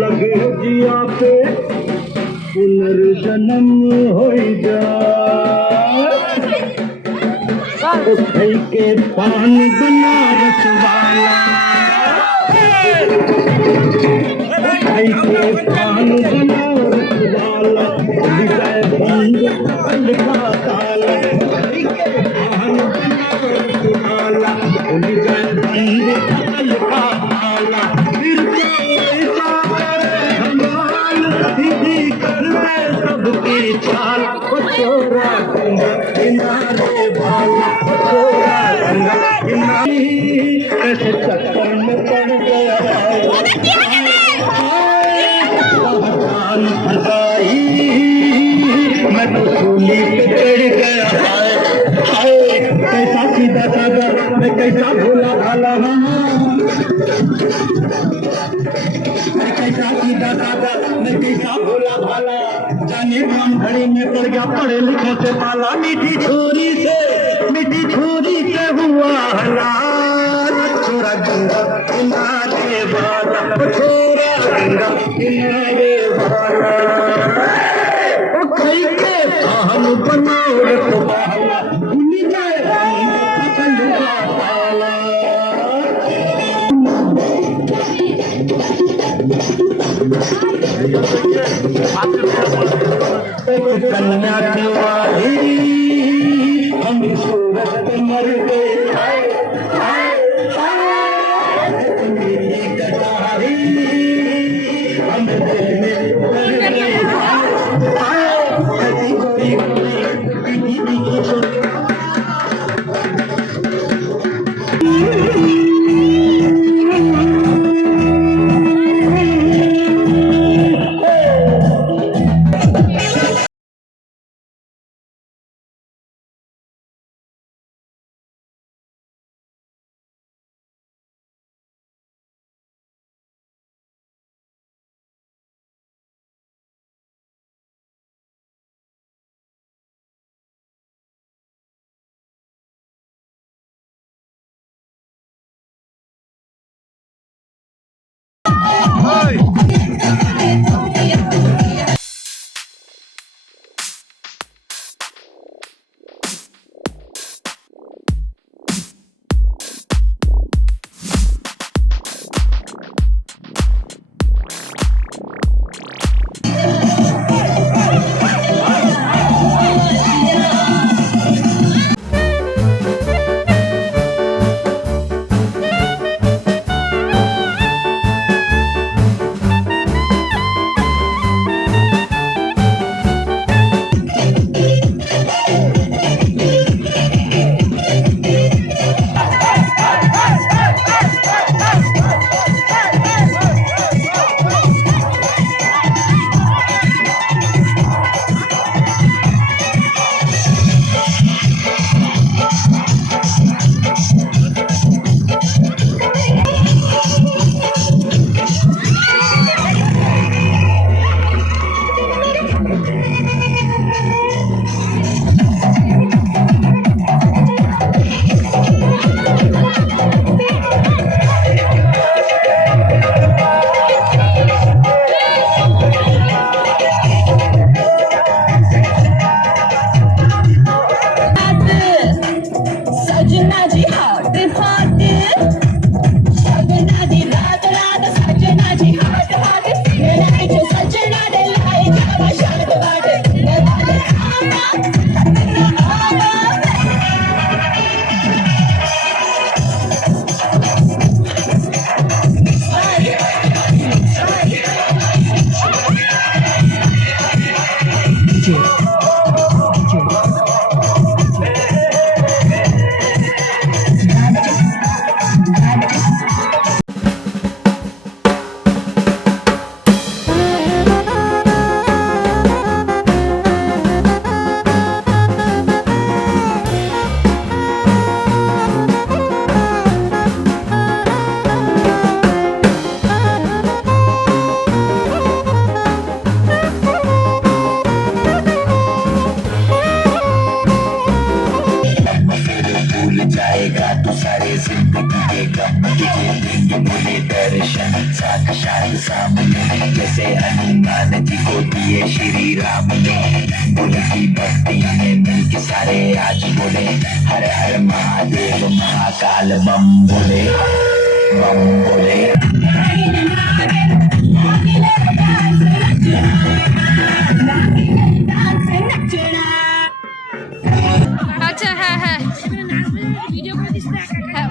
लगे जिया पे पुनर्जन्म हो जाए के पान बनारस वाला के पान बनारस वाला विजय बंद का ताला के पान बनारस वाला विजय बंद का ताला सबके चाल छोरा गंगा किनारे भाला छोरा गंगा किनारे कैसे चक्कर में पड़ गया फसाई मैं तो सूली पे चढ़ गया हाय कैसा सीधा साधा मैं कैसा भोला भाला कैसा सीधा साधा मैं कैसा भोला भाला जाने काम घड़ी में पड़ गया पढ़े लिखों से पाला मीठी छोरी से हुआ हलाल छोरा गंगा किनारे वाला छोरा गंगा किनारे वाला कई के हम बनाओ तो बाला भूल जाए कन्याकुमारी हम सूरत मर गए मेरी कटारी हम दिल में मर गए राम ने बोले की बस्तियों ने मिलके सारे आज बोले हर हर महादेव महाकाल बम बोले बम बोले। अच्छा হ্যাঁ হ্যাঁ হ্যাঁ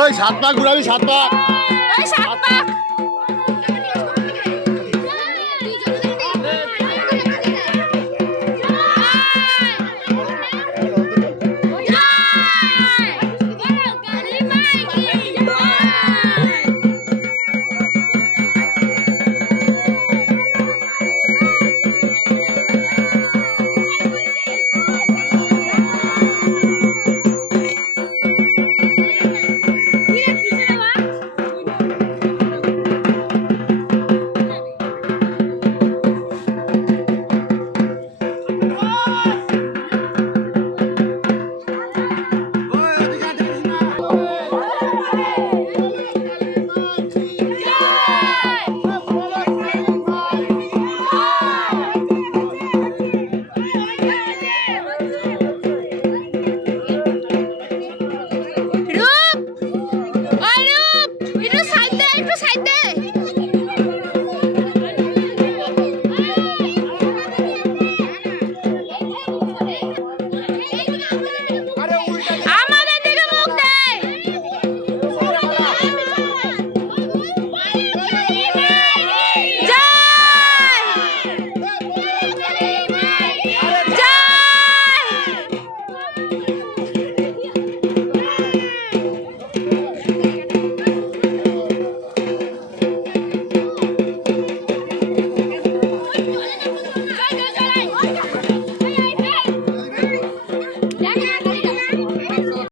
ওই 7 পা ঘুরাবি 7 পা।